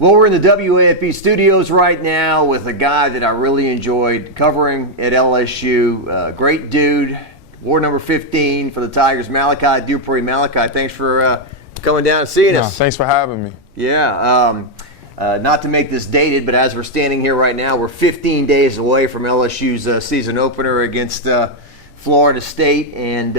Well, we're in the WAFB studios right now with a guy that I really enjoyed covering at LSU. Great dude, ward number 15 for the Tigers, Malachi Dupre. Malachi, thanks for coming down and seeing us. Thanks for having me. Yeah. Not to make this dated, but as we're standing here right now, we're 15 days away from LSU's season opener against Florida State, and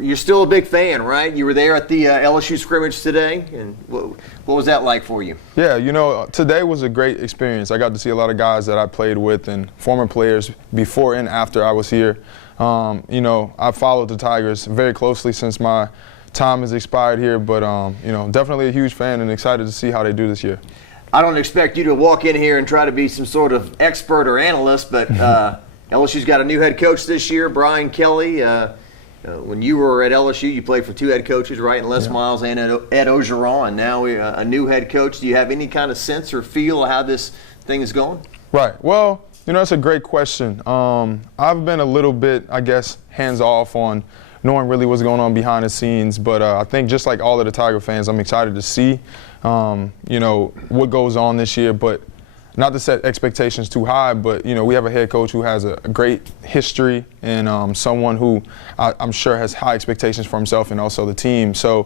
you're still a big fan, right? You were there at the LSU scrimmage today, and what was that like for you? Yeah, today was a great experience. I got to see a lot of guys that I played with and former players before and after I was here. I followed the Tigers very closely since my time has expired here, but definitely a huge fan and excited to see how they do this year. I don't expect you to walk in here and try to be some sort of expert or analyst, but LSU's got a new head coach this year, Brian Kelly. When you were at LSU, you played for two head coaches, right? And Les Miles and Ed Ogeron, and now a new head coach. Do you have any kind of sense or feel of how this thing is going? Right. Well, that's a great question. I've been a little bit, I guess, hands-off on knowing really what's going on behind the scenes. But I think just like all of the Tiger fans, I'm excited to see, what goes on this year. But not to set expectations too high, but, we have a head coach who has a great history and someone who I'm sure has high expectations for himself and also the team. So,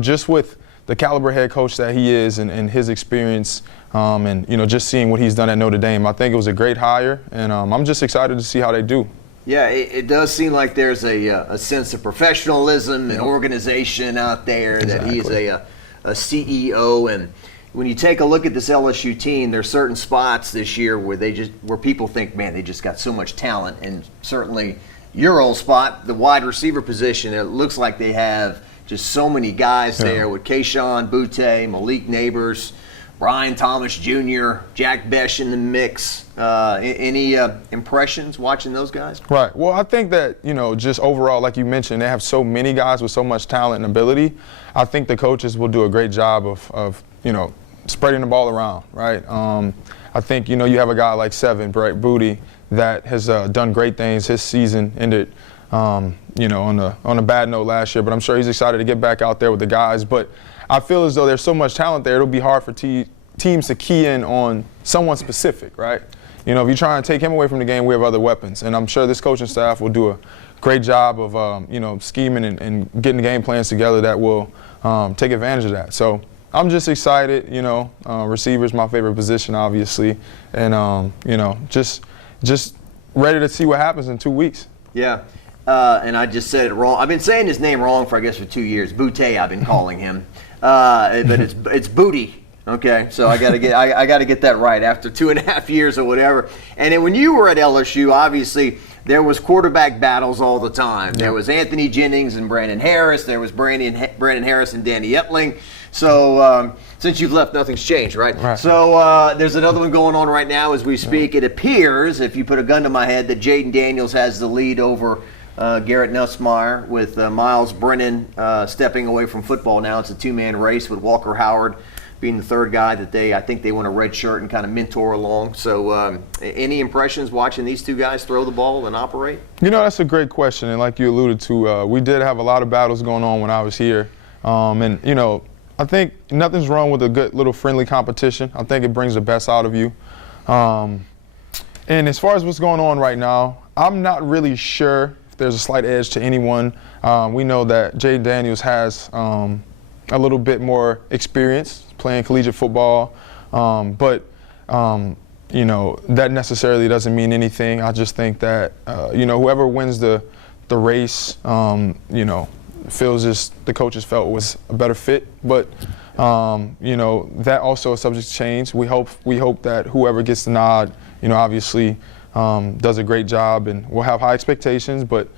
just with the caliber head coach that he is and his experience and, just seeing what he's done at Notre Dame, I think it was a great hire, and I'm just excited to see how they do. Yeah, it does seem like there's a sense of professionalism and organization out there, Exactly. That he's a CEO. And when you take a look at this LSU team, there's certain spots this year where people think, man, they just got so much talent. And certainly your old spot, the wide receiver position, it looks like they have just so many guys there with Kayshon Boutte, Malik Neighbors, Brian Thomas Jr., Jack Besh in the mix. Any impressions watching those guys? Right. Well, I think that, just overall, like you mentioned, they have so many guys with so much talent and ability. I think the coaches will do a great job of spreading the ball around, right? I think, you have a guy like Brett Booty that has done great things. His season ended, on a bad note last year, but I'm sure he's excited to get back out there with the guys. But I feel as though there's so much talent there, it'll be hard for teams to key in on someone specific, right? If you try and take him away from the game, we have other weapons. And I'm sure this coaching staff will do a great job of, scheming and getting the game plans together that will take advantage of that. So I'm just excited, receiver's my favorite position, obviously. And, just ready to see what happens in 2 weeks. Yeah. And I just said it wrong. I've been saying his name wrong for 2 years. Boutte, I've been calling him. But it's Booty. Okay, so I gotta get that right after 2.5 years or whatever. And then when you were at LSU, obviously there was quarterback battles all the time. There was Anthony Jennings and Brandon Harris. There was Brandon Harris and Danny Etling. So since you've left, nothing's changed, right? So there's another one going on right now as we speak. It appears, if you put a gun to my head, that Jaden Daniels has the lead over Garrett Nussmeier, with Miles Brennan stepping away from football now. It's a two-man race with Walker Howard being the third guy that I think they want to redshirt and kind of mentor along. So any impressions watching these two guys throw the ball and operate? That's a great question. And like you alluded to, we did have a lot of battles going on when I was here. I think nothing's wrong with a good little friendly competition. I think it brings the best out of you. And as far as what's going on right now, I'm not really sure if there's a slight edge to anyone. We know that Jaden Daniels has a little bit more experience playing collegiate football, but that necessarily doesn't mean anything. I just think that whoever wins the race, feels the coaches felt was a better fit. But that also is subject to change. We hope that whoever gets the nod, obviously does a great job, and we'll have high expectations. But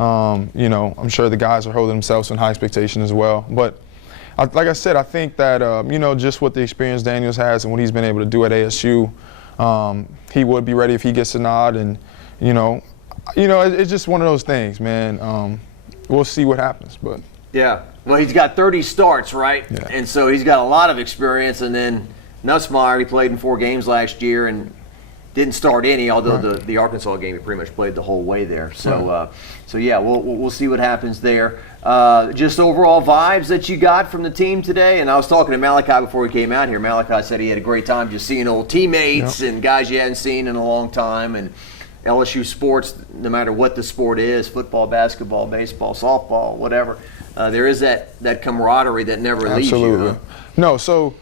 I'm sure the guys are holding themselves in high expectation as well. But like I said, I think that, just what the experience Daniels has and what he's been able to do at ASU, he would be ready if he gets a nod. And, it's just one of those things, man. We'll see what happens. But yeah. Well, he's got 30 starts, right? Yeah. And so he's got a lot of experience. And then Nussmeier, he played in 4 games last year and didn't start any, although the Arkansas game he pretty much played the whole way there. So, so yeah, we'll see what happens there. Just overall vibes that you got from the team today. And I was talking to Malachi before he came out here. Malachi said he had a great time just seeing old teammates and guys you hadn't seen in a long time. And LSU sports, no matter what the sport is, football, basketball, baseball, softball, whatever, there is that camaraderie that never leaves you. Absolutely. No, so,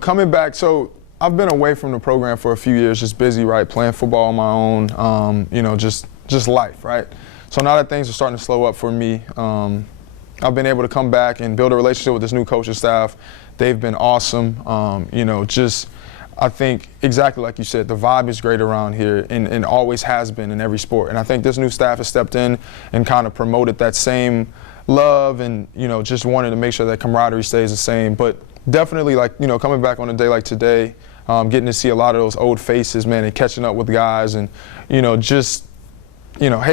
coming back, so I've been away from the program for a few years, just busy, right, playing football on my own, just life, right? So now that things are starting to slow up for me, I've been able to come back and build a relationship with this new coaching staff. They've been awesome. I think exactly like you said, the vibe is great around here and always has been in every sport. And I think this new staff has stepped in and kind of promoted that same love and, just wanted to make sure that camaraderie stays the same. But definitely, coming back on a day like today, getting to see a lot of those old faces, man, and catching up with guys and, hey,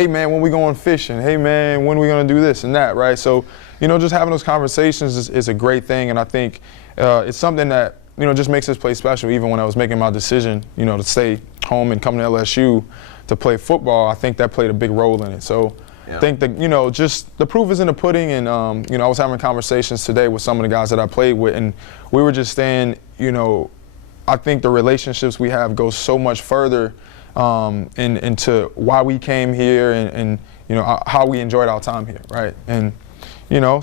man, when we going fishing? Hey, man, when are we going to do this and that, right? So, just having those conversations is a great thing. And I think it's something that, just makes this place special. Even when I was making my decision, to stay home and come to LSU to play football, I think that played a big role in it. So I think that, just the proof is in the pudding. And, I was having conversations today with some of the guys that I played with, and we were just saying, I think the relationships we have go so much further into why we came here and how we enjoyed our time here, right? And,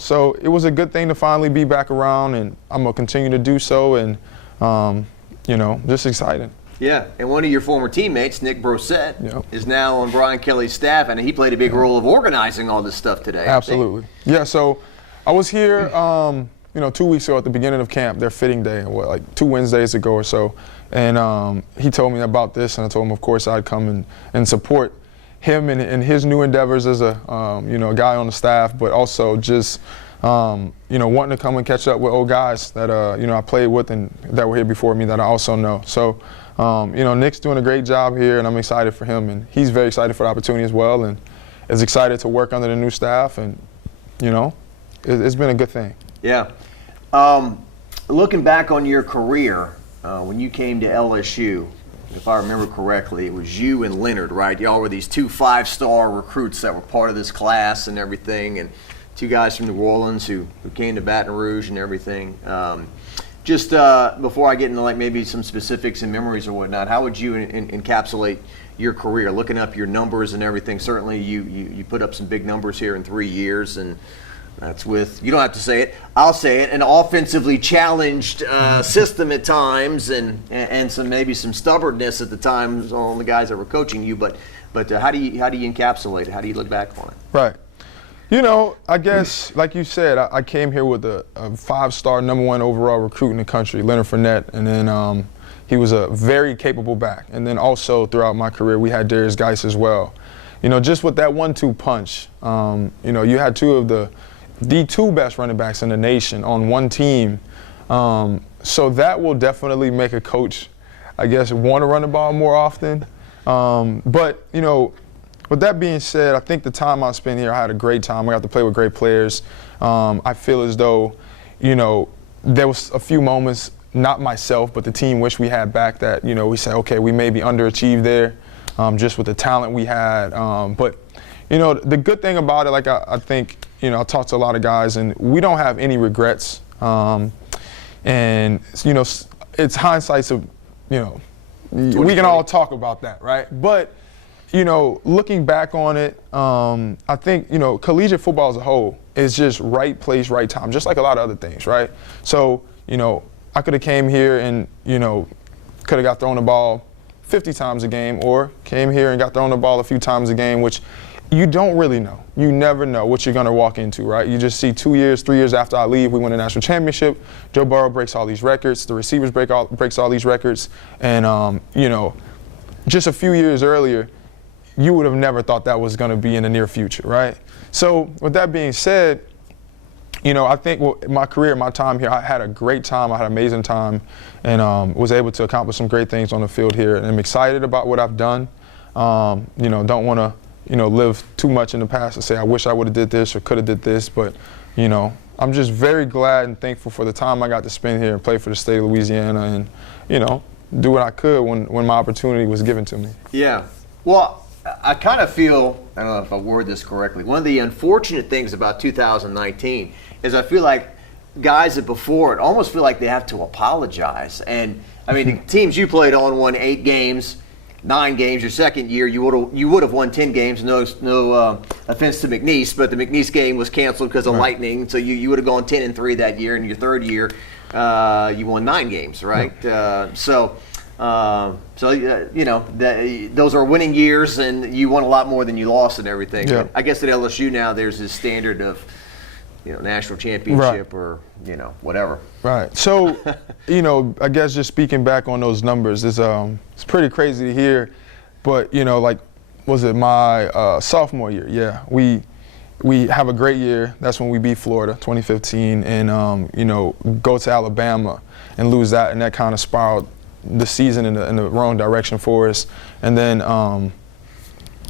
so it was a good thing to finally be back around, and I'm going to continue to do so, and, just excited. Yeah, and one of your former teammates, Nick Brosette, is now on Brian Kelly's staff, and he played a big role of organizing all this stuff today. Absolutely. Yeah, so I was here, 2 weeks ago at the beginning of camp, their fitting day, 2 Wednesdays ago or so, and he told me about this, and I told him, of course, I'd come and support him in his new endeavors as a guy on the staff, but also just wanting to come and catch up with old guys that I played with and that were here before me that I also know. So Nick's doing a great job here, and I'm excited for him, and he's very excited for the opportunity as well, and is excited to work under the new staff, and it's been a good thing. Yeah. Looking back on your career, when you came to LSU, if I remember correctly, it was you and Leonard, right? Y'all were these 2 5-star recruits that were part of this class and everything, and 2 guys from New Orleans who came to Baton Rouge and everything. Just before I get into maybe some specifics and memories or whatnot, how would you encapsulate your career? Looking up your numbers and everything, certainly you put up some big numbers here in 3 years, and that's with, you don't have to say it, I'll say it, an offensively challenged system at times, and maybe some stubbornness at the times on the guys that were coaching you. But how do you encapsulate it? How do you look back on it? Right. I guess, like you said, I came here with a 5-star #1 overall recruit in the country, Leonard Fournette, and then he was a very capable back. And then also throughout my career, we had Darius Geis as well. Just with that 1-2 punch, you had 2 of the 2 best running backs in the nation on one team. So that will definitely make a coach, I guess, want to run the ball more often. But, with that being said, I think the time I spent here, I had a great time. I got to play with great players. I feel as though, there was a few moments, not myself, but the team wish we had back that, we said, okay, we maybe underachieved there just with the talent we had. But, the good thing about it, I think, I talked to a lot of guys, and we don't have any regrets. And, it's hindsight of, we can all talk about that, right? But, looking back on it, I think, collegiate football as a whole is just right place, right time, just like a lot of other things, right? So, I could have came here and, could have got thrown the ball 50 times a game, or came here and got thrown the ball a few times a game, which you don't really know. You never know what you're going to walk into, right? You just see 2 years, 3 years after I leave, we win a national championship. Joe Burrow breaks all these records. The receivers breaks all these records. And, just a few years earlier, you would have never thought that was going to be in the near future, right? So with that being said, I think my career, my time here, I had a great time. I had an amazing time, and was able to accomplish some great things on the field here. And I'm excited about what I've done. Don't want to live too much in the past and say, I wish I would have did this or could have did this. But, I'm just very glad and thankful for the time I got to spend here and play for the state of Louisiana. And, do what I could when my opportunity was given to me. Yeah. Well, I kind of feel, I don't know if I word this correctly, one of the unfortunate things about 2019 is I feel like guys that before it almost feel like they have to apologize. And I mean, the teams you played on won 8 games, 9 games. Your second year, you would have won 10 games. No offense to McNeese, but the McNeese game was canceled because of lightning. So you would have gone 10-3 that year. And your third year, you won 9 games, right? Those are winning years, and you won a lot more than you lost and everything. Yeah. I guess at LSU now there's this standard of, national championship or, whatever. Right. So, I guess just speaking back on those numbers is it's pretty crazy to hear, but was it my sophomore year? Yeah, we have a great year. That's when we beat Florida, 2015, and go to Alabama and lose that, and that kind of spiraled the season in the wrong direction for us. And then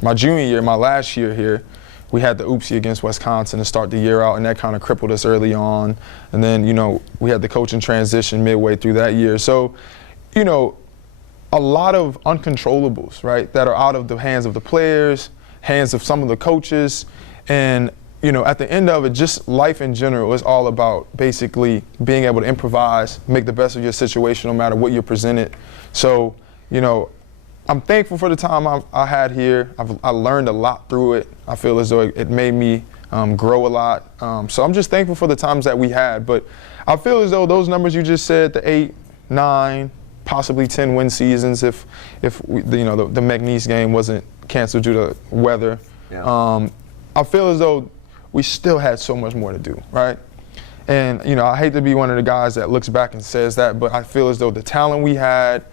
my junior year, my last year here, we had the oopsie against Wisconsin to start the year out, and that kind of crippled us early on. And then, we had the coaching transition midway through that year. So, a lot of uncontrollables, right, that are out of the hands of the players, hands of some of the coaches. And, at the end of it, just life in general is all about basically being able to improvise, make the best of your situation no matter what you're presented. So, I'm thankful for the time I had here. I learned a lot through it. I feel as though it made me grow a lot. So I'm just thankful for the times that we had. But I feel as though those numbers you just said, the 8, 9, possibly 10 win seasons, if the McNeese game wasn't canceled due to weather. Yeah. I feel as though we still had so much more to do, right? And I hate to be one of the guys that looks back and says that, but I feel as though the talent we had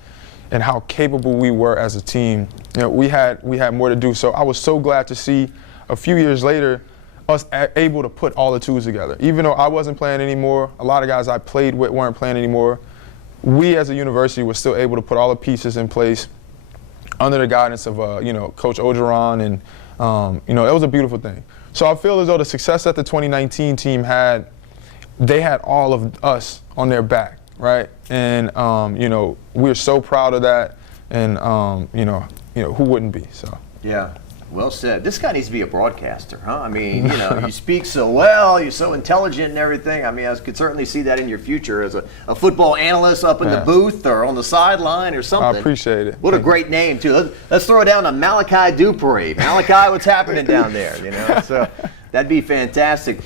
and how capable we were as a team, we had more to do. So I was so glad to see a few years later us able to put all the tools together. Even though I wasn't playing anymore, a lot of guys I played with weren't playing anymore. We as a university were still able to put all the pieces in place under the guidance of Coach Ogeron, and it was a beautiful thing. So I feel as though the success that the 2019 team had, they had all of us on their back. Right, and we're so proud of that, and who wouldn't be? So yeah, well said. This guy needs to be a broadcaster, huh? I mean, you speak so well, you're so intelligent and everything. I mean, I could certainly see that in your future as a football analyst up in the booth or on the sideline or something. I appreciate it. What a great name too. Let's throw it down to Malachi Dupre. Malachi, what's happening down there? So that'd be fantastic.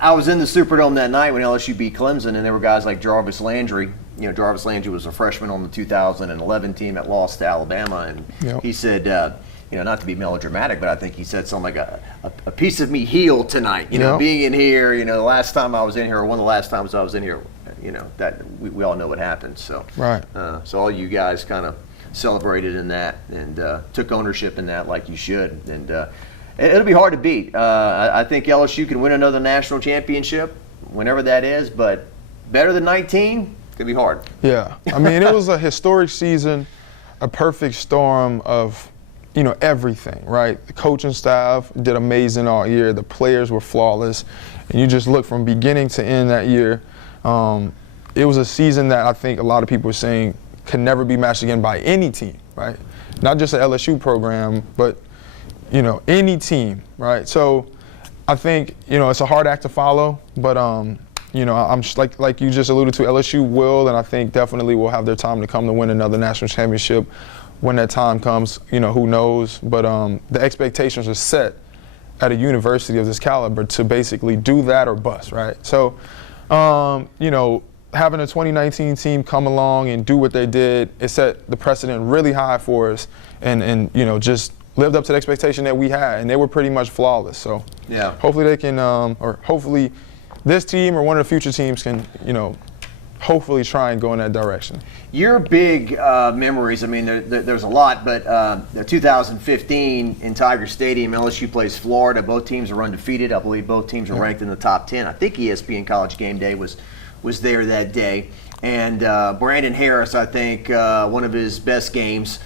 I was in the Superdome that night when LSU beat Clemson, and there were guys like Jarvis Landry. Jarvis Landry was a freshman on the 2011 team that lost to Alabama, and he said, not to be melodramatic, but I think he said something like a piece of me healed tonight. Being in here, the last time I was in here, or one of the last times I was in here, that we all know what happened. So right. So all you guys kind of celebrated in that and took ownership in that like you should, and. It'll be hard to beat. I think LSU can win another national championship, whenever that is, but better than 19, it's going to be hard. Yeah. I mean, it was a historic season, a perfect storm of, everything, right? The coaching staff did amazing all year. The players were flawless. And you just look from beginning to end that year. It was a season that I think a lot of people are saying can never be matched again by any team, right? Not just an LSU program, but any team, right? So I think, it's a hard act to follow, but, I'm like you just alluded to, LSU will, and I think definitely will have their time to come to win another national championship when that time comes, who knows? But the expectations are set at a university of this caliber to basically do that or bust, right? So, having a 2019 team come along and do what they did, it set the precedent really high for us and just lived up to the expectation that we had, and they were pretty much flawless. So yeah, hopefully they can, or hopefully this team or one of the future teams can, hopefully try and go in that direction. Your big memories, I mean, there's a lot, but the 2015 in Tiger Stadium, LSU plays Florida. Both teams are undefeated. I believe both teams are ranked in the top 10. I think ESPN College Game Day was there that day. And Brandon Harris, I think, one of his best games,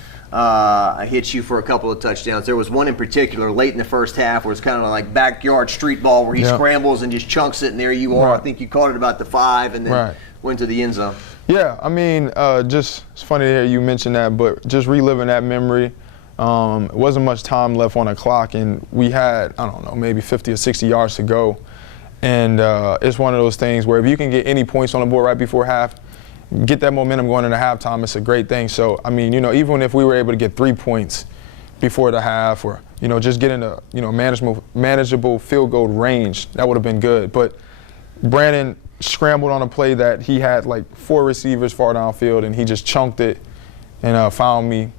hit you for a couple of touchdowns. There was one in particular late in the first half where it's kind of like backyard street ball where he scrambles and just chunks it, and there you are. Right. I think you caught it about the 5, and then went to the end zone. Yeah, I mean, just it's funny to hear you mention that, but just reliving that memory. It wasn't much time left on the clock, and we had, I don't know, maybe 50 or 60 yards to go. And it's one of those things where if you can get any points on the board right before half, get that momentum going into halftime, it's a great thing. So, I mean, even if we were able to get 3 points before the half, or, just get in a, manageable field goal range, that would have been good. But Brandon scrambled on a play that he had like 4 receivers far downfield, and he just chunked it and found me.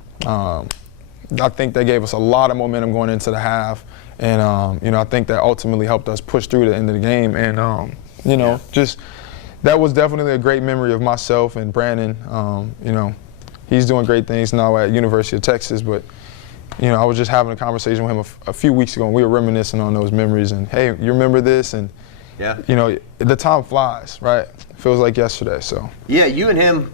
I think that gave us a lot of momentum going into the half, and I think that ultimately helped us push through the end of the game. And just that was definitely a great memory of myself and Brandon. He's doing great things now at University of Texas, but I was just having a conversation with him a few weeks ago, and we were reminiscing on those memories. And hey, you remember this? And the time flies, right? Feels like yesterday. So yeah, you and him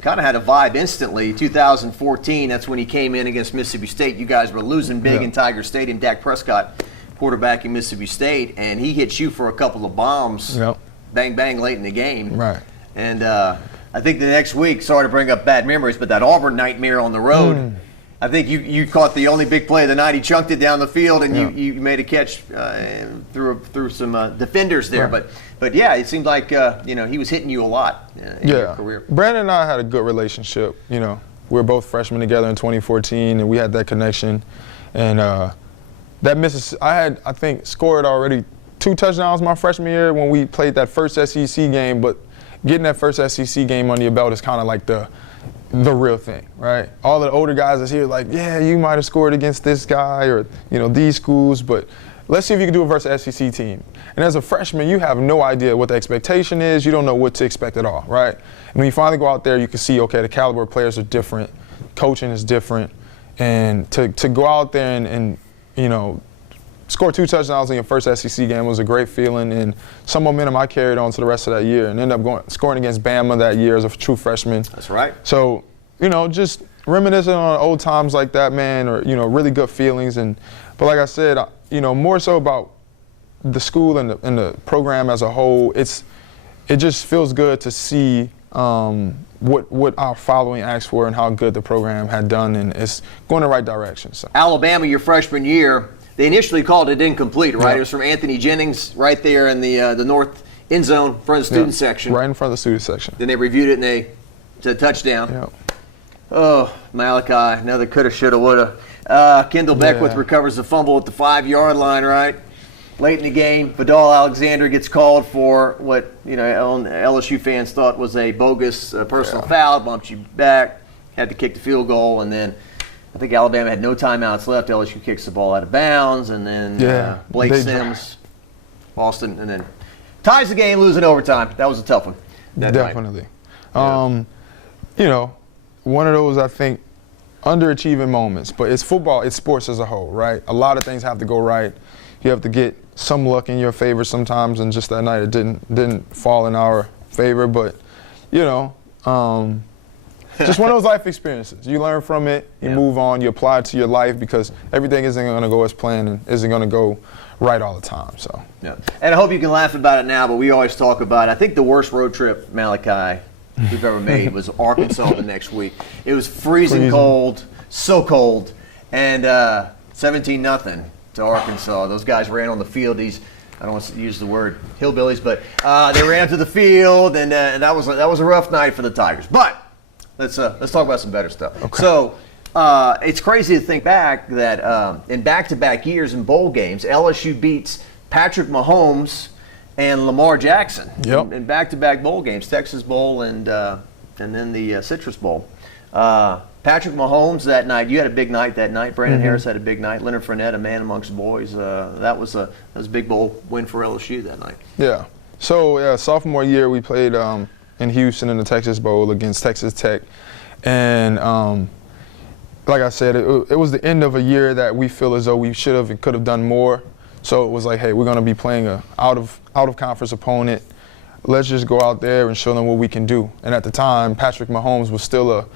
kind of had a vibe instantly. 2014, that's when he came in against Mississippi State. You guys were losing big in Tiger Stadium. Dak Prescott, quarterback in Mississippi State, and he hit you for a couple of bombs, bang, bang, late in the game. Right. And I think the next week, sorry to bring up bad memories, but that Auburn nightmare on the road, I think you caught the only big play of the night. He chunked it down the field, and you made a catch through some defenders there. Right. But yeah, it seemed like he was hitting you a lot in your career. Brandon and I had a good relationship. We were both freshmen together in 2014, and we had that connection. And I had, I think, scored already 2 touchdowns my freshman year when we played that first SEC game. But getting that first SEC game under your belt is kind of like the real thing, right? All the older guys is here like, yeah, you might have scored against this guy or, these schools, but let's see if you can do it versus SEC team. And as a freshman, you have no idea what the expectation is. You don't know what to expect at all, right? And when you finally go out there, you can see, okay, the caliber of players are different, coaching is different, and to go out there and score 2 touchdowns in your first SEC game was a great feeling, and some momentum I carried on to the rest of that year and ended up scoring against Bama that year as a true freshman. That's right. So, just reminiscing on old times like that, man, or, really good feelings. But like I said, more so about the school and the program as a whole, it just feels good to see what our following acts were and how good the program had done, and it's going the right direction. So. Alabama, your freshman year, they initially called it incomplete, right? It was from Anthony Jennings right there in the north end zone, front of the student section. Right in front of the student section. Then they reviewed it and they said touchdown. Yep. Oh, Malachi, another coulda, shoulda, woulda. Kendall Beckwith recovers the fumble at the 5-yard line, right? Late in the game, Vidal Alexander gets called for what LSU fans thought was a bogus personal foul, bumped you back, had to kick the field goal, and then I think Alabama had no timeouts left. LSU kicks the ball out of bounds, and then Blake Sims, Boston, and then ties the game, losing overtime. That was a tough one. Definitely. One of those, I think, underachieving moments. But it's football, it's sports as a whole, right? A lot of things have to go right. You have to get some luck in your favor sometimes, and just that night it didn't fall in our favor. But, just one of those life experiences. You learn from it, you move on, you apply it to your life, because everything isn't going to go as planned and isn't going to go right all the time. So. Yeah. And I hope you can laugh about it now, but we always talk about, I think the worst road trip, Malachi, we've ever made was Arkansas the next week. It was freezing cold, so cold, and 17-0 to Arkansas. Those guys ran on the field. I don't want to use the word hillbillies, but they ran to the field, and that was a rough night for the Tigers. But let's talk about some better stuff. Okay. So it's crazy to think back that in back-to-back years in bowl games, LSU beats Patrick Mahomes and Lamar Jackson in back-to-back bowl games, Texas Bowl and then the Citrus Bowl. Patrick Mahomes that night, you had a big night that night. Brandon Harris had a big night. Leonard Fournette, a man amongst boys. That was a big bowl win for LSU that night. Yeah. So sophomore year we played in Houston in the Texas Bowl against Texas Tech, and like I said, it was the end of a year that we feel as though we should have and could have done more. So it was like, hey, we're going to be playing a out of conference opponent. Let's just go out there and show them what we can do. And at the time, Patrick Mahomes was still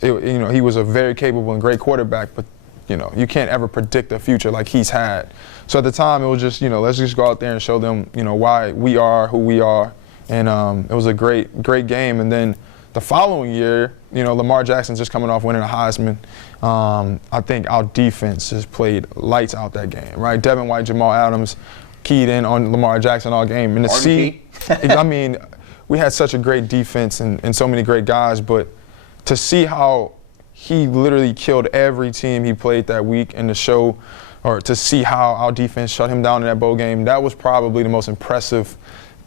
he was a very capable and great quarterback, but you can't ever predict the future like he's had. So at the time, it was just let's just go out there and show them why we are who we are, And it was a great game. And then the following year, Lamar Jackson just coming off winning a Heisman. I think our defense just played lights out that game, right? Devin White, Jamal Adams keyed in on Lamar Jackson all game. And to see, I mean, we had such a great defense and so many great guys, but to see how he literally killed every team he played that week, and to see how our defense shut him down in that bowl game, that was probably the most impressive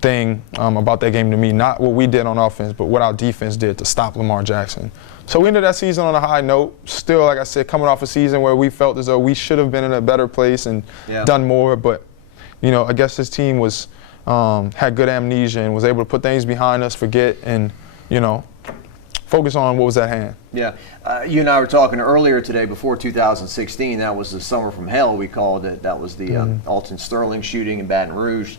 thing about that game to me. Not what we did on offense, but what our defense did to stop Lamar Jackson. So we ended that season on a high note. Still, like I said, coming off a season where we felt as though we should have been in a better place and done more. But, I guess this team had good amnesia and was able to put things behind us, forget, and, focus on what was at hand. Yeah. You and I were talking earlier today before 2016. That was the summer from hell, we called it. That was the Alton Sterling shooting in Baton Rouge.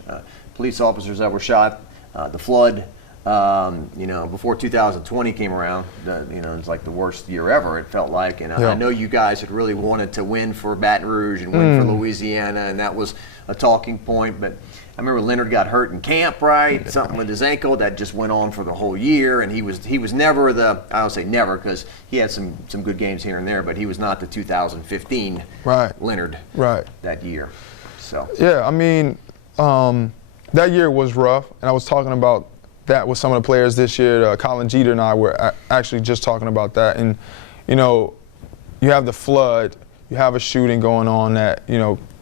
Police officers that were shot, the flood. Before 2020 came around, it's like the worst year ever, it felt like. And I know you guys had really wanted to win for Baton Rouge and win for Louisiana, and that was a talking point. But I remember Leonard got hurt in camp, right? Something with his ankle that just went on for the whole year, and he was never I don't say never because he had some good games here and there, but he was not the 2015 Leonard that year. So yeah, I mean, that year was rough, and I was talking about that with some of the players this year. Colin Jeter and I were actually just talking about that. And, you have the flood, you have a shooting going on that,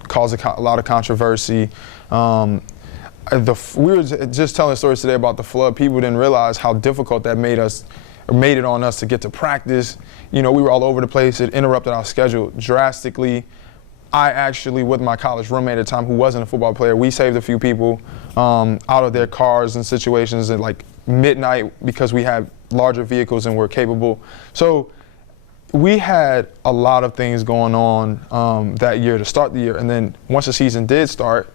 caused a lot of controversy. We were just telling stories today about the flood. People didn't realize how difficult that made it on us to get to practice. We were all over the place. It interrupted our schedule drastically. I actually, with my college roommate at the time who wasn't a football player, we saved a few people out of their cars and situations at like midnight because we had larger vehicles and were capable. So we had a lot of things going on that year to start the year. And then once the season did start,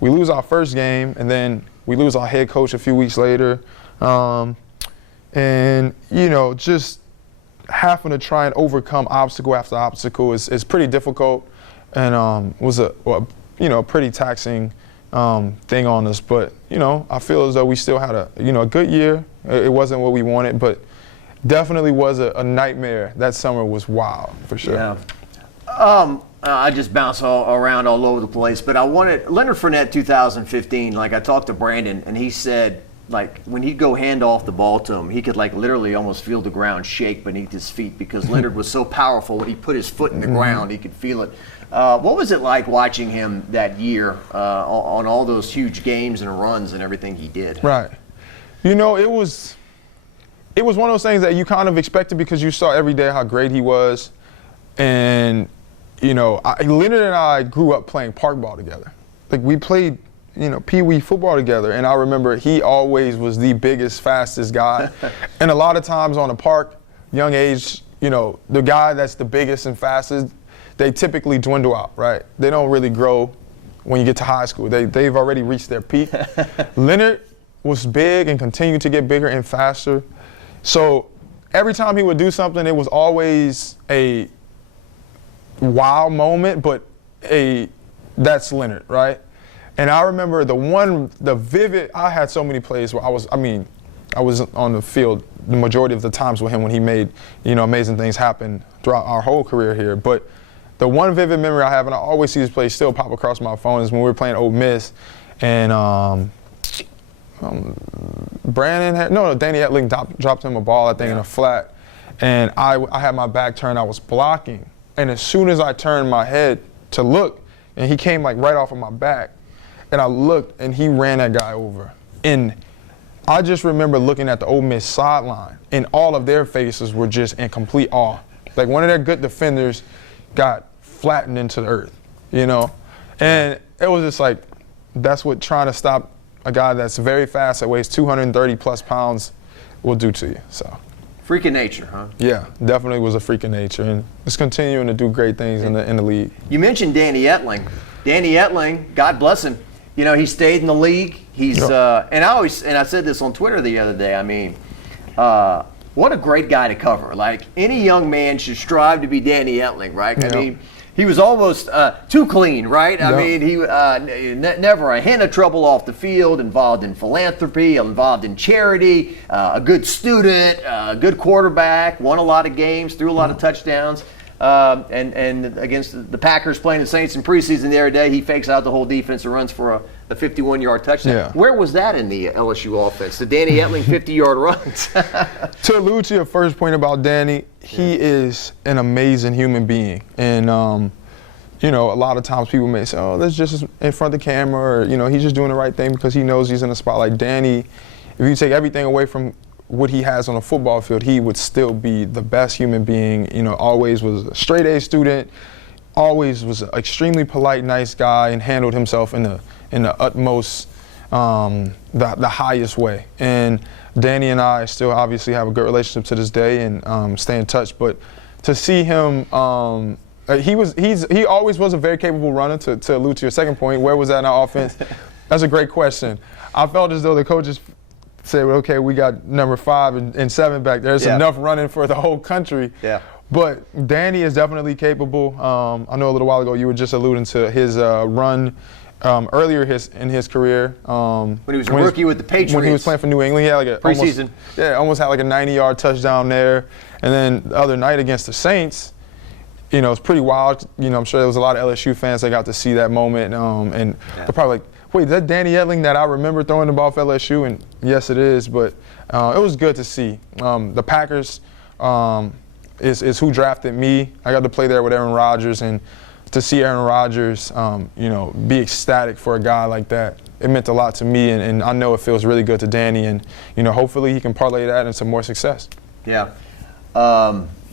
we lose our first game, and then we lose our head coach a few weeks later. Just having to try and overcome obstacle after obstacle is pretty difficult. And was a pretty taxing thing on us. But, I feel as though we still had a good year. It wasn't what we wanted, but definitely was a nightmare. That summer was wild, for sure. Yeah. I just bounce around all over the place, but I wanted Leonard Fournette 2015, like I talked to Brandon, and he said, like, when he'd go hand off the ball to him, he could like literally almost feel the ground shake beneath his feet because Leonard was so powerful. When he put his foot in the ground, he could feel it. What was it like watching him that year on all those huge games and runs and everything he did? Right. It was one of those things that you kind of expected because you saw every day how great he was. And, Leonard and I grew up playing park ball together. Like, we played, pee-wee football together. And I remember he always was the biggest, fastest guy. And a lot of times on the park, young age, the guy that's the biggest and fastest, they typically dwindle out, right? They don't really grow when you get to high school. They've already reached their peak. Leonard was big and continued to get bigger and faster. So every time he would do something, it was always a wow moment, but that's Leonard, right? And I remember I had so many plays where I was on the field the majority of the times with him when he made, amazing things happen throughout our whole career here. But the one vivid memory I have, and I always see this play still pop across my phone, is when we were playing Ole Miss, and Danny Etling dropped him a ball, I think, in a flat, and I had my back turned, I was blocking, and as soon as I turned my head to look, and he came like right off of my back, and I looked, and he ran that guy over. And I just remember looking at the Ole Miss sideline, and all of their faces were just in complete awe. Like, one of their good defenders got flattened into the earth, And it was just like, that's what trying to stop a guy that's very fast, that weighs 230 plus pounds, will do to you. So, freak of nature, huh? Yeah, definitely was a freak of nature, and it's continuing to do great things in the league. You mentioned Danny Etling. Danny Etling, God bless him. He stayed in the league. He's and I said this on Twitter the other day. I mean, what a great guy to cover. Like, any young man should strive to be Danny Etling, right? Yeah. I mean, he was almost too clean, right? I Yep. mean, he never a hint of trouble off the field, involved in philanthropy, involved in charity, a good student, a good quarterback, won a lot of games, threw a lot of touchdowns. And against the Packers playing the Saints in preseason the other day, he fakes out the whole defense and runs for a 51-yard touchdown. Yeah. Where was that in the LSU offense? The Danny Etling 50-yard runs. To allude to your first point about Danny, he is an amazing human being. And, you know, a lot of times people may say, oh, that's just in front of the camera, or, you know, he's just doing the right thing because he knows he's in a spotlight. Danny, if you take everything away from what he has on a football field, he would still be the best human being. You know, always was a straight A student, always was an extremely polite, nice guy, and handled himself in the utmost, the highest way. And Danny and I still obviously have a good relationship to this day and stay in touch. But to see him, he always was a very capable runner. To allude to your second point, where was that in our offense? That's a great question. I felt as though the coaches say, well, okay, we got number 5 and 7 back there. There's enough running for the whole country. Yeah. But Danny is definitely capable. I know a little while ago you were just alluding to his run earlier in his career. When he was a rookie with the Patriots. When he was playing for New England, he had like a preseason. Almost had like a 90-yard touchdown there. And then the other night against the Saints, you know, it's pretty wild. You know, I'm sure there was a lot of LSU fans that got to see that moment, and they're probably like, wait, is that Danny Etling that I remember throwing the ball for LSU? And yes, it is, but it was good to see. The Packers is who drafted me. I got to play there with Aaron Rodgers, and to see Aaron Rodgers, you know, be ecstatic for a guy like that, it meant a lot to me, and I know it feels really good to Danny, and, you know, hopefully he can parlay that into more success. Yeah.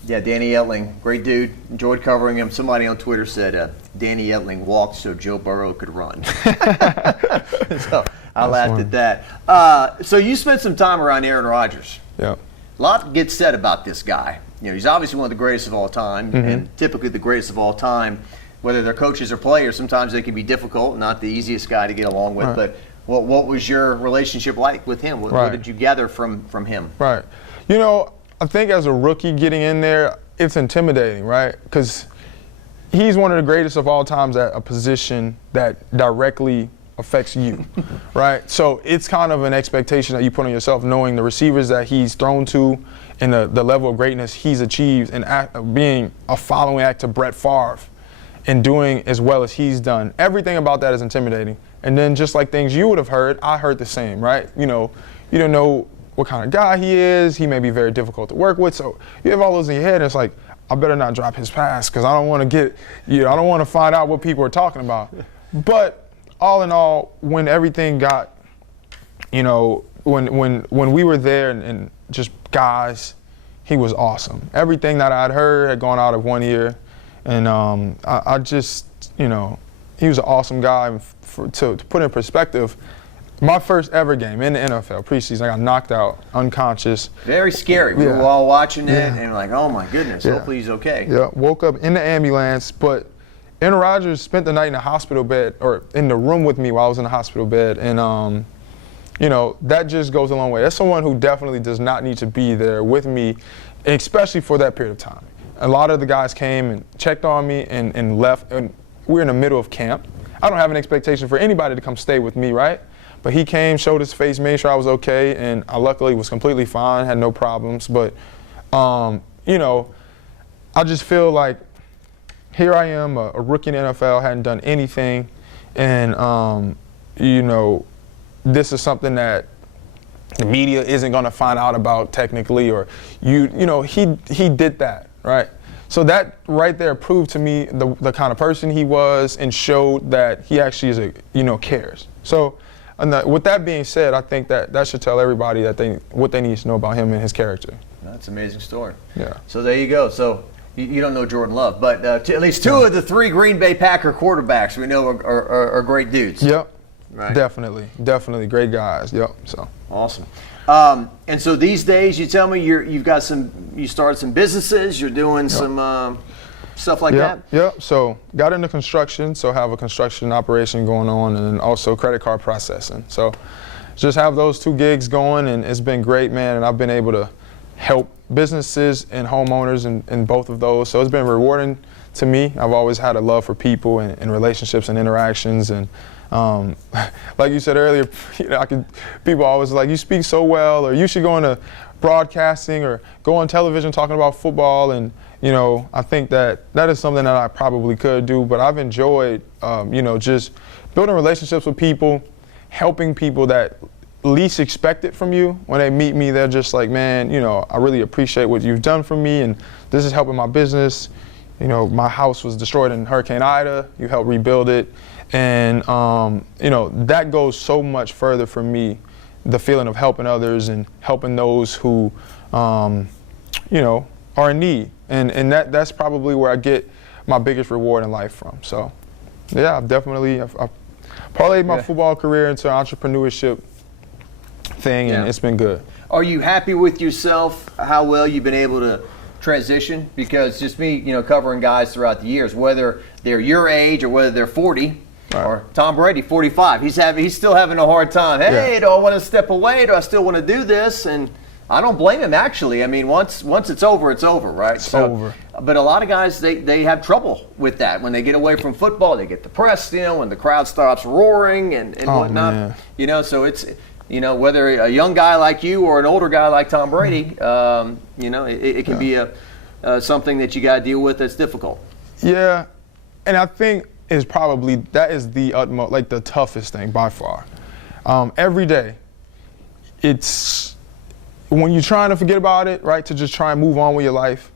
Yeah, Danny Etling, great dude. Enjoyed covering him. Somebody on Twitter said Danny Etling walked so Joe Burrow could run. So I laughed at that. So you spent some time around Aaron Rodgers. Yeah. A lot gets said about this guy. You know, he's obviously one of the greatest of all time, and typically the greatest of all time, whether they're coaches or players, sometimes they can be difficult, not the easiest guy to get along with. Right. But what was your relationship like with him? What did you gather from him? Right. You know, I think as a rookie getting in there, it's intimidating, right? Because he's one of the greatest of all times at a position that directly affects you, right? So it's kind of an expectation that you put on yourself, knowing the receivers that he's thrown to and the level of greatness he's achieved, and being a following act to Brett Favre and doing as well as he's done. Everything about that is intimidating. And then just like things you would have heard, I heard the same, right? You know, you don't know what kind of guy he is. He may be very difficult to work with. So you have all those in your head, and it's like, I better not drop his pass because I don't want to get, you know, I don't want to find out what people are talking about. But all in all, when everything got, you know, when we were there and just guys, he was awesome. Everything that I'd heard had gone out of one ear. And I just, you know, he was an awesome guy. To put in perspective, my first ever game in the NFL preseason, I got knocked out, unconscious. Very scary. We were all watching it and like, oh my goodness, hopefully he's okay. Yeah, woke up in the ambulance, but Aaron Rodgers spent the night in the hospital bed, or in the room with me while I was in the hospital bed, and you know, that just goes a long way. That's someone who definitely does not need to be there with me, especially for that period of time. A lot of the guys came and checked on me and left, and we're in the middle of camp. I don't have an expectation for anybody to come stay with me, right? But he came, showed his face, made sure I was okay, and I luckily was completely fine, had no problems. But, you know, I just feel like here I am, a rookie in the NFL, hadn't done anything, and, you know, this is something that the media isn't going to find out about technically, or, you know, he did that, right? So that right there proved to me the kind of person he was, and showed that he actually is cares. So, with that being said, I think that should tell everybody that what they need to know about him and his character. That's an amazing story. Yeah. So there you go. So you don't know Jordan Love, but at least two of the three Green Bay Packer quarterbacks we know are great dudes. Yep. Right. Definitely great guys. Yep. So awesome. And so these days, you tell me you started some businesses. You're doing some stuff like that. Yep. So got into construction. So have a construction operation going on, and then also credit card processing. So just have those two gigs going, and it's been great, man. And I've been able to help businesses and homeowners in both of those. So it's been rewarding to me. I've always had a love for people and relationships and interactions. And like you said earlier, people always like, you speak so well, or you should go into broadcasting or go on television talking about football. And I think that is something that I probably could do, but I've enjoyed, just building relationships with people, helping people that least expect it from you. When they meet me, they're just like, man, I really appreciate what you've done for me, and this is helping my business. My house was destroyed in Hurricane Ida. You helped rebuild it. And, that goes so much further for me, the feeling of helping others and helping those who, are in need. And that's probably where I get my biggest reward in life from. So, yeah, I've parlayed my football career into entrepreneurship thing, and it's been good. Are you happy with yourself, how well you've been able to transition? Because just me, covering guys throughout the years, whether they're your age or whether they're 40, right, or Tom Brady, 45, he's still having a hard time. Hey, do I want to step away? Do I still want to do this? And I don't blame him, actually. I mean, once it's over, it's over, right? It's over. But a lot of guys, they have trouble with that. When they get away from football, they get depressed, when the crowd stops roaring and whatnot. Man. So it's, whether a young guy like you or an older guy like Tom Brady, it can be something that you got to deal with that's difficult. Yeah, and I think that is the utmost, like the toughest thing by far. Every day, it's when you're trying to forget about it, right, to just try and move on with your life.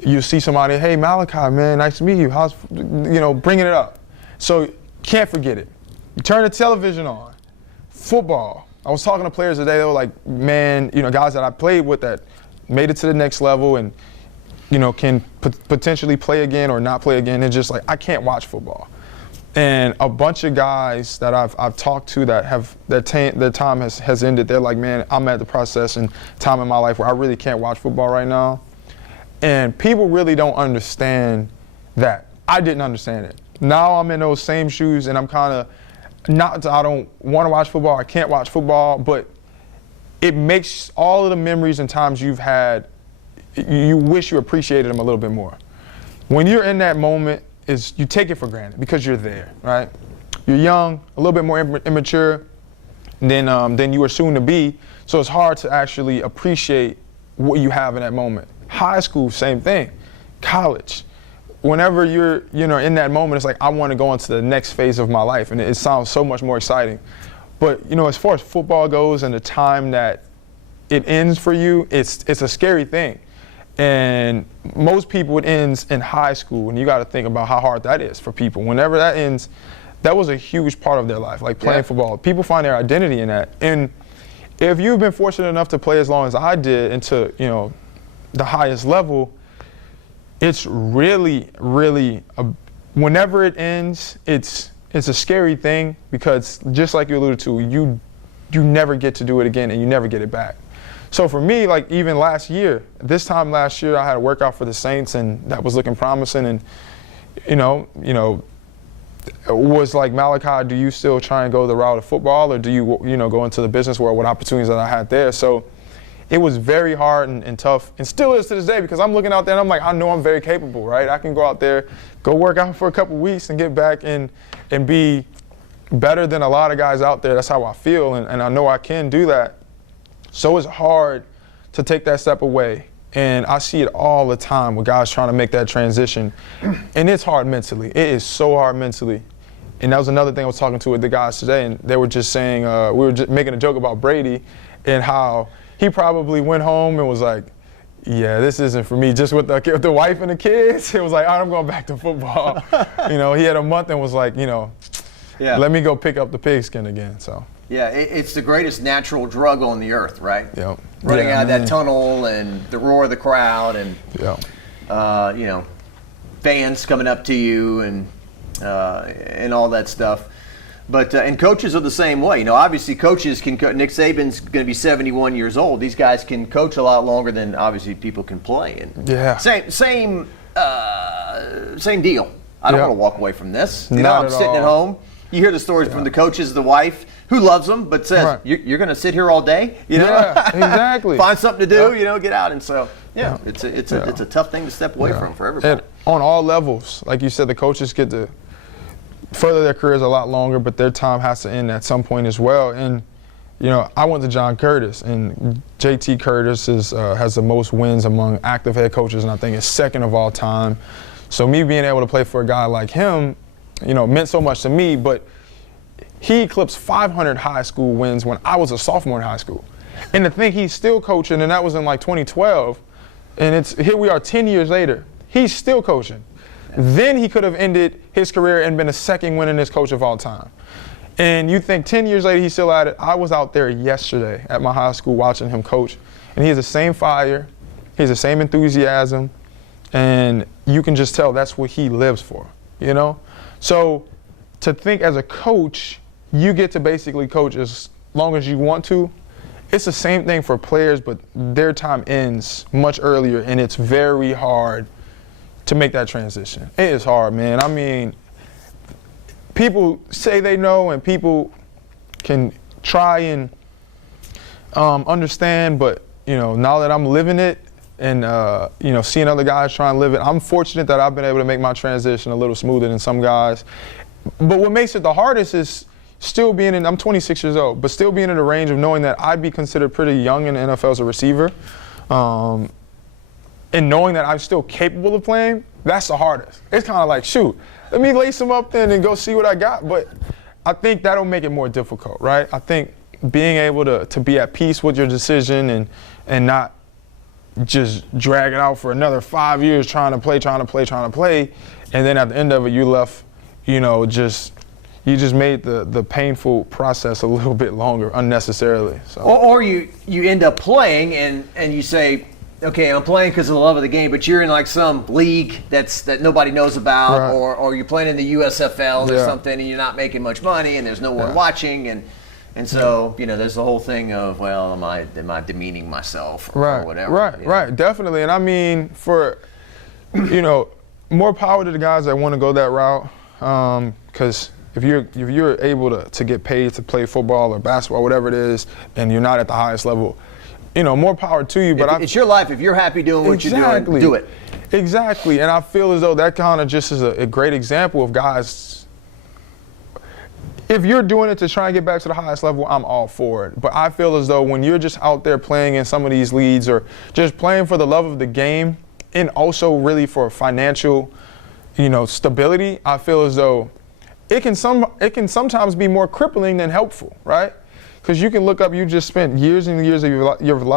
You see somebody, hey, Malachi, man, nice to meet you. How's, bringing it up. So can't forget it. You turn the television on. Football. I was talking to players today, they were like, man, guys that I played with that made it to the next level and, can potentially play again or not play again. It's just like, I can't watch football. And a bunch of guys that I've talked to that have their time has ended, they're like, man, I'm at the process and time in my life where I really can't watch football right now. And people really don't understand that. I didn't understand it. Now I'm in those same shoes, and I'm kind of, I don't want to watch football, I can't watch football, but it makes all of the memories and times you've had, you wish you appreciated them a little bit more. When you're in that moment, you take it for granted because you're there, right? You're young, a little bit more immature than you were soon to be, so it's hard to actually appreciate what you have in that moment. High school, same thing. College. Whenever you're in that moment, it's like, I want to go into the next phase of my life, and it sounds so much more exciting. But as far as football goes and the time that it ends for you, it's a scary thing. And most people, it ends in high school, and you got to think about how hard that is for people. Whenever that ends, that was a huge part of their life, like playing football. People find their identity in that. And if you've been fortunate enough to play as long as I did into the highest level, it's really, really, whenever it ends, it's a scary thing because just like you alluded to, you never get to do it again and you never get it back. So for me, like even this time last year, I had a workout for the Saints and that was looking promising. And, it was like, Malachi, do you still try and go the route of football, or do you, go into the business world with opportunities that I had there? So it was very hard and tough, and still is to this day, because I'm looking out there and I'm like, I know I'm very capable, right? I can go out there, go work out for a couple weeks and get back and be better than a lot of guys out there. That's how I feel, and I know I can do that. So it's hard to take that step away, and I see it all the time with guys trying to make that transition, and it's hard mentally. It is so hard mentally. And that was another thing I was talking to with the guys today, and they were just saying, we were just making a joke about Brady and how he probably went home and was like, yeah, this isn't for me. Just with the wife and the kids, it was like, all right, I'm going back to football. He had a month and was like, let me go pick up the pigskin again. So. Yeah, it's the greatest natural drug on the earth, right? Yep. Running out of that tunnel and the roar of the crowd and, fans coming up to you and all that stuff. But and coaches are the same way. Obviously coaches can. Nick Saban's going to be 71 years old. These guys can coach a lot longer than obviously people can play. And same deal. I don't want to walk away from this. I'm sitting at home. You hear the stories from the coaches, the wife who loves them, but says, Right. you're going to sit here all day? You know? Yeah, exactly. Find something to do, Yeah. get out. And so, it's a tough thing to step away from for everybody. And on all levels, like you said, the coaches get to further their careers a lot longer, but their time has to end at some point as well. And, I went to John Curtis, and JT Curtis has the most wins among active head coaches, and I think is second of all time. So me being able to play for a guy like him, meant so much to me, but he eclipsed 500 high school wins when I was a sophomore in high school. And to think he's still coaching, and that was in like 2012, and here we are 10 years later, he's still coaching. Then he could have ended his career and been the second winningest coach of all time. And you think 10 years later he's still at it. I was out there yesterday at my high school watching him coach, and he has the same fire, he has the same enthusiasm, and you can just tell that's what he lives for, So to think as a coach, you get to basically coach as long as you want to. It's the same thing for players, but their time ends much earlier, and it's very hard to make that transition. It is hard, man. I mean, people say they know, and people can try and understand, but now that I'm living it and seeing other guys try and live it, I'm fortunate that I've been able to make my transition a little smoother than some guys. But what makes it the hardest is still being I'm 26 years old, but still being in the range of knowing that I'd be considered pretty young in the NFL as a receiver. And knowing that I'm still capable of playing, that's the hardest. It's kind of like, shoot, let me lace them up then and go see what I got. But I think that'll make it more difficult, right? I think being able to be at peace with your decision and not just drag it out for another 5 years trying to play, and then at the end of it, you left, you just made the painful process a little bit longer unnecessarily. So. Or you end up playing and you say, okay, I'm playing because of the love of the game, but you're in like some league that nobody knows about, right. or you're playing in the USFL or something, and you're not making much money, and there's no one watching, and so there's the whole thing of, well, am I demeaning myself or whatever? Right, definitely. And I mean, for more power to the guys that want to go that route, because if you're able to get paid to play football or basketball, whatever it is, and you're not at the highest level, more power to you. But it's your life. If you're happy doing what you're doing, do it. Exactly. And I feel as though that kind of just is a great example of guys. If you're doing it to try and get back to the highest level, I'm all for it. But I feel as though when you're just out there playing in some of these leagues or just playing for the love of the game and also really for financial, stability, I feel as though it can sometimes be more crippling than helpful, right? Because you can look up, you just spent years and years of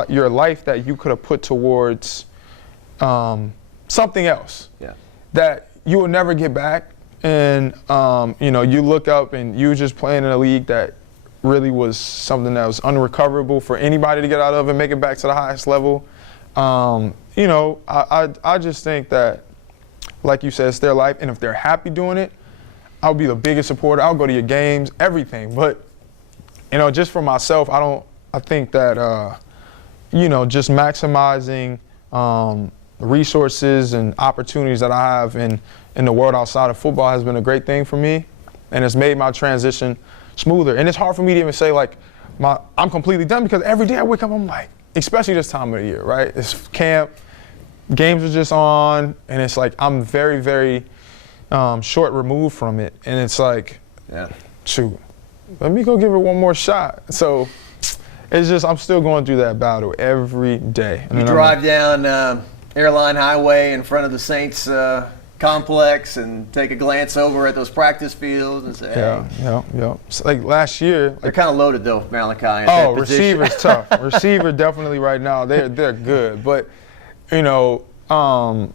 your life that you could have put towards something else that you will never get back. And, you look up and you just playing in a league that really was something that was unrecoverable for anybody to get out of and make it back to the highest level. I just think that, like you said, it's their life. And if they're happy doing it, I'll be the biggest supporter. I'll go to your games, everything. But, just for myself, I think that, just maximizing resources and opportunities that I have in the world outside of football has been a great thing for me, and it's made my transition smoother. And it's hard for me to even say, like, I'm completely done, because every day I wake up, I'm like, especially this time of the year, right? It's camp, games are just on, and it's like I'm very, very short removed from it. And it's like, shoot, let me go give it one more shot. So it's just, I'm still going through that battle every day. You drive down Airline Highway in front of the Saints complex and take a glance over at those practice fields and say, hey. Yeah. So like last year. They're kind of loaded though, Malachi. Receiver's tough. Receiver definitely right now, they're good. But,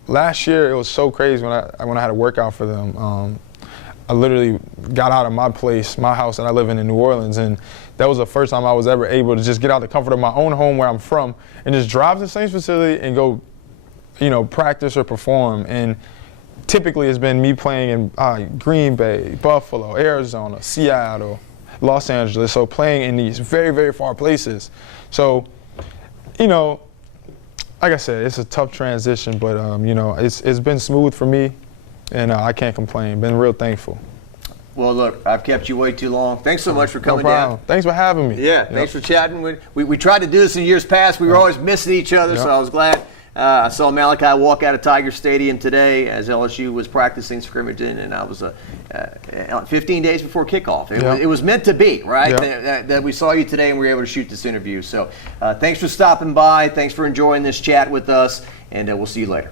last year it was so crazy when I had a workout for them. I literally got out of my house that I live in New Orleans, and that was the first time I was ever able to just get out the comfort of my own home where I'm from and just drive to the Saints facility and go, practice or perform. And typically it's been me playing in Green Bay, Buffalo, Arizona, Seattle, Los Angeles, so playing in these very, very far places. So, like I said, it's a tough transition, but, it's been smooth for me, and I can't complain. Been real thankful. Well, look, I've kept you way too long. Thanks so much for coming No problem. down. Thanks for having me. Yeah, thanks for chatting. We tried to do this in years past. We were always missing each other, so I was glad. I saw Malachi walk out of Tiger Stadium today as LSU was practicing scrimmaging, and I was 15 days before kickoff. It was meant to be, right? That we saw you today and we were able to shoot this interview. So thanks for stopping by. Thanks for enjoying this chat with us, and we'll see you later.